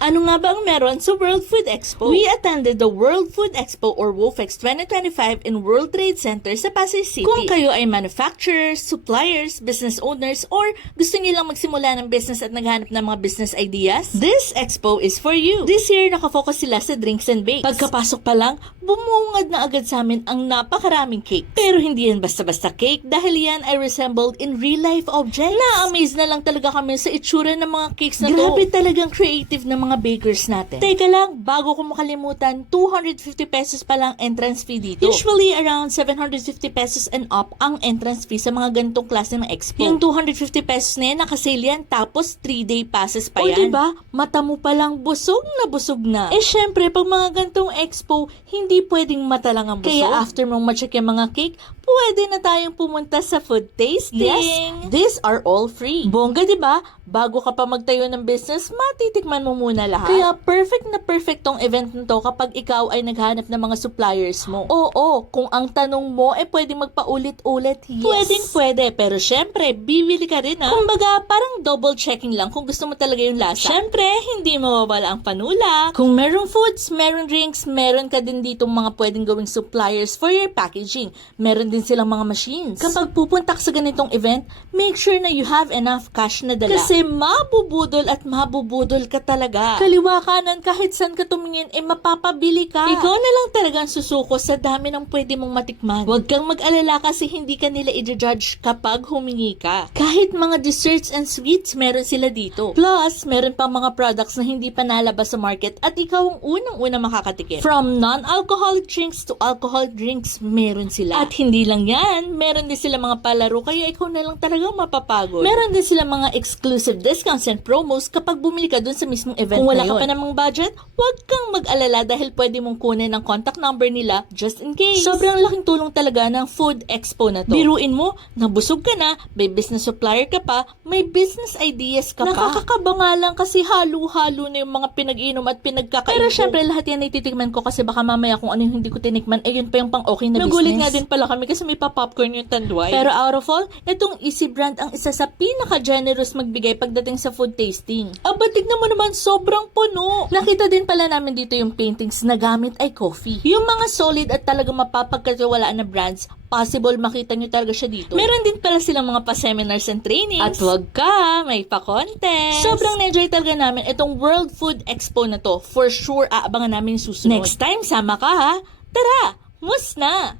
Ano nga ba ang meron sa World Food Expo? We attended the World Food Expo or WOFEX 2025 in World Trade Center sa Pasay City. Kung kayo ay manufacturers, suppliers, business owners, or gusto niyo lang magsimula ng business at naghanap ng mga business ideas, this expo is for you. This year, nakafocus sila sa drinks and bakes. Pagkapasok pa lang, bumungad na agad sa amin ang napakaraming cake. Pero hindi yan basta-basta cake dahil yan ay resembled in real-life objects. Na-amaze na lang talaga kami sa itsura ng mga cakes na to. Grabe talagang creative ng mga bakers natin. Teka lang, bago ko makalimutan, 250 pesos pa lang entrance fee dito. Usually, around 750 pesos and up ang entrance fee sa mga ganitong klase ng expo. Yung 250 pesos na yan, nakasale yan, tapos 3-day passes pa yan. O diba, mata mo palang busog na busog na. Eh syempre, pag mga ganitong expo, hindi pwedeng mata lang ang busog. Kaya after mong ma-check yung mga cake, pwede na tayong pumunta sa food tasting. Yes, these are all free. Bongga, diba? Bago ka pa magtayo ng business, matitikman mo muna lahat. Kaya perfect na perfect tong event nito kapag ikaw ay naghanap ng mga suppliers mo. Oo, kung ang tanong mo ay pwede magpaulit-ulit, yes. Pwede. Pero syempre, bibili ka rin ha. Kumbaga, parang double checking lang kung gusto mo talaga yung lasa. Syempre, hindi mawawala ang panula. Kung merong foods, merong drinks, meron ka din dito mga pwedeng gawing suppliers for your packaging. Meron din silang mga machines. Kapag pupunta ka sa ganitong event, make sure na you have enough cash na dala. Kasi mabubudol at mabubudol ka talaga. Kaliwa kanan, kahit saan ka tumingin, mapapabili ka. Ikaw na lang talagang susuko sa dami ng pwede mong matikman. Huwag kang mag-alala kasi hindi ka nila i-judge kapag humingi ka. Kahit mga desserts and sweets, meron sila dito. Plus, meron pang mga products na hindi pa nalabas sa market at ikaw ang unang-una makakatikim. From non-alcoholic drinks to alcoholic drinks, meron sila. At hindi lang yan, meron din sila mga palaro kaya ikaw na lang talagang mapapagod. Meron din sila mga exclusive discounts and promos kapag bumili ka dun sa mismong event. Kung wala ka pa namang budget, huwag kang mag-alala dahil pwede mong kunin ang contact number nila just in case. Sobrang laking tulong talaga ng Food Expo na to. Biruin mo, nabusog ka na, may business supplier ka pa, may business ideas ka pa. Nakakakaba nga lang kasi halo-halo na yung mga pinag-inom at pinagkakain. Pero syempre lahat yan ititikman ko kasi baka mamaya kung ano yung hindi ko tinikman, yun pa yung pang okay na business. Nagulit nga din pala kami kasi may pa-popcorn yung tanduay. Pero out of all, itong Easy Brand ang isa sa pinaka-generous magbigay pagdating sa food tasting. Aba, tignan mo naman, sobrang puno. Nakita din pala namin dito yung paintings na gamit ay coffee. Yung mga solid at talagang mapapagkatiwalaan na brands, possible makita nyo talaga siya dito. Meron din pala silang mga pa-seminars and trainings. At wag ka, may pa-contest. Sobrang na-enjoy talaga namin itong World Food Expo na to. For sure, aabangan namin yung susunod. Next time, sama ka ha. Tara, mus na!